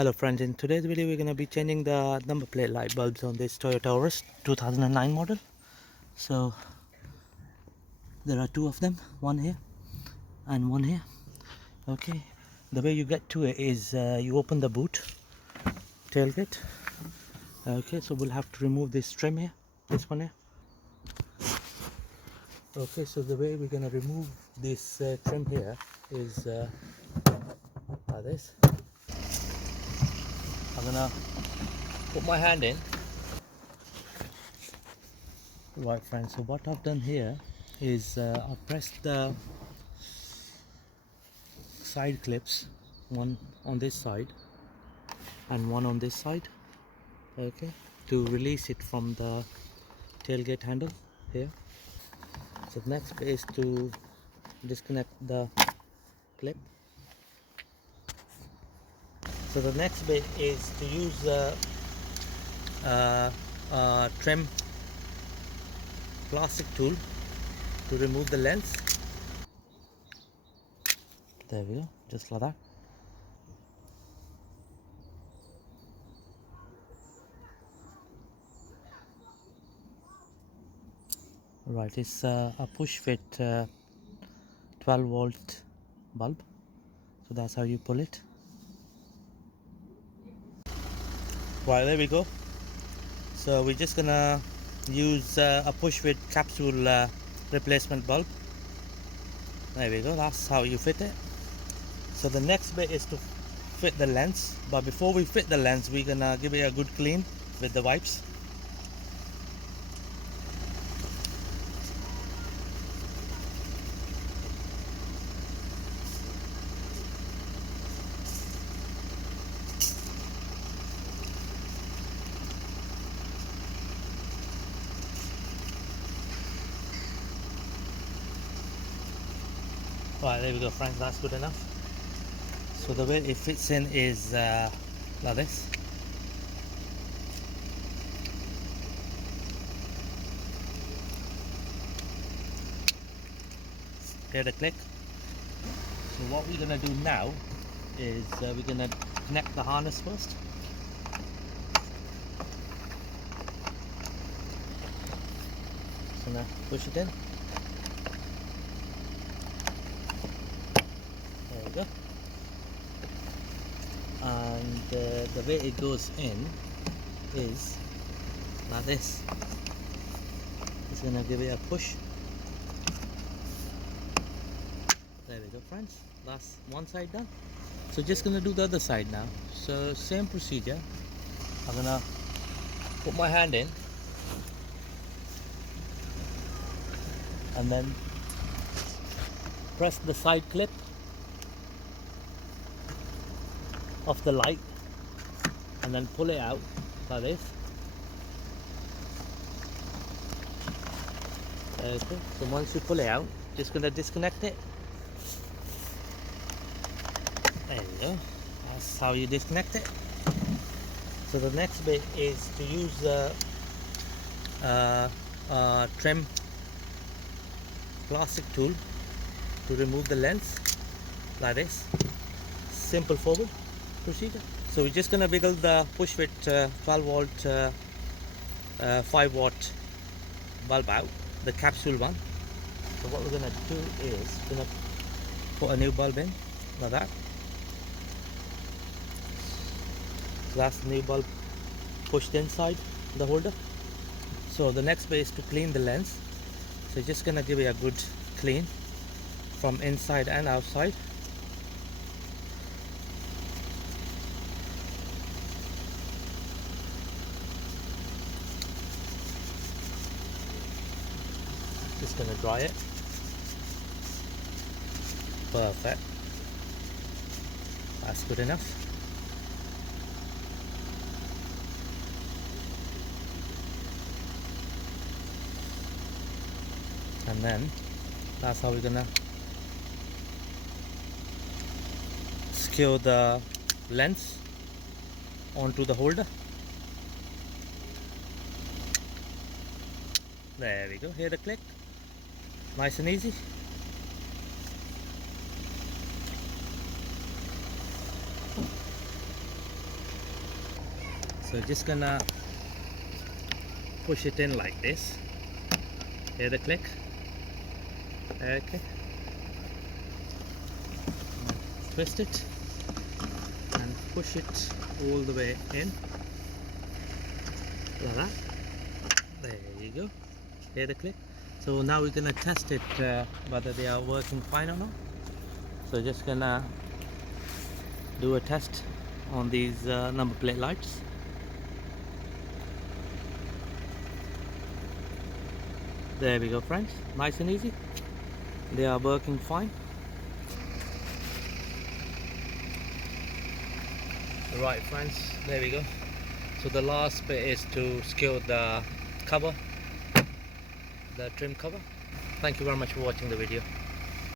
Hello friends, in today's video we're going to be changing the number plate light bulbs on this Toyota Auris 2009 model. So there are two of them, one here and one here. Okay, the way you get to it is you open the boot tailgate. Okay, so we'll have to remove this trim here, this one here. Okay, so the way we're going to remove this trim here is like this. I'm going to put my hand in. Right friends, so what I've done here is I've pressed the side clips, one on this side and one on this side, okay, to release it from the tailgate handle here. So the next bit is to disconnect the clip. So the next bit is to use trim plastic tool to remove the lens. There we go, just like that. Right, it's a push fit 12 volt bulb, so that's how you pull it. Right, there we go. So we're just gonna use a push fit capsule replacement bulb. There we go, that's how you fit it. So the next bit is to fit the lens, but before we fit the lens we're gonna give it a good clean with the wipes. Right, there we go friends, that's good enough. So the way it fits in is like this. Hear the click. So what we're gonna do now is we're gonna connect the harness first. So now push it in. There we go. And the way it goes in is like this. It's gonna give it a push. There we go friends, that's one side done. So just gonna do the other side now. So same procedure. I'm gonna put my hand in and then press the side clip of the light and then pull it out like this. Okay, so once you pull it out, just gonna disconnect it. There you go, that's how you disconnect it. So the next bit is to use trim plastic tool to remove the lens like this. Simple forward procedure. So we're just gonna wiggle the push fit 12 volt 5 watt bulb out, the capsule one. So what we're gonna do is gonna put a new bulb in like that. So that's the new bulb pushed inside the holder. So the next bit is to clean the lens. So just gonna give it a good clean from inside and outside. Just gonna dry it. Perfect. That's good enough. And then that's how we're gonna secure the lens onto the holder. There we go, hear the click, nice and easy. So just gonna push it in like this. Hear the click? Okay. Twist it and push it all the way in. Like that. There you go. Hear the click? So now we're gonna test it whether they are working fine or not. So just gonna do a test on these number plate lights. There we go, friends. Nice and easy. They are working fine. Right, friends, there we go. So the last bit is to secure the cover, the trim cover. Thank you very much for watching the video.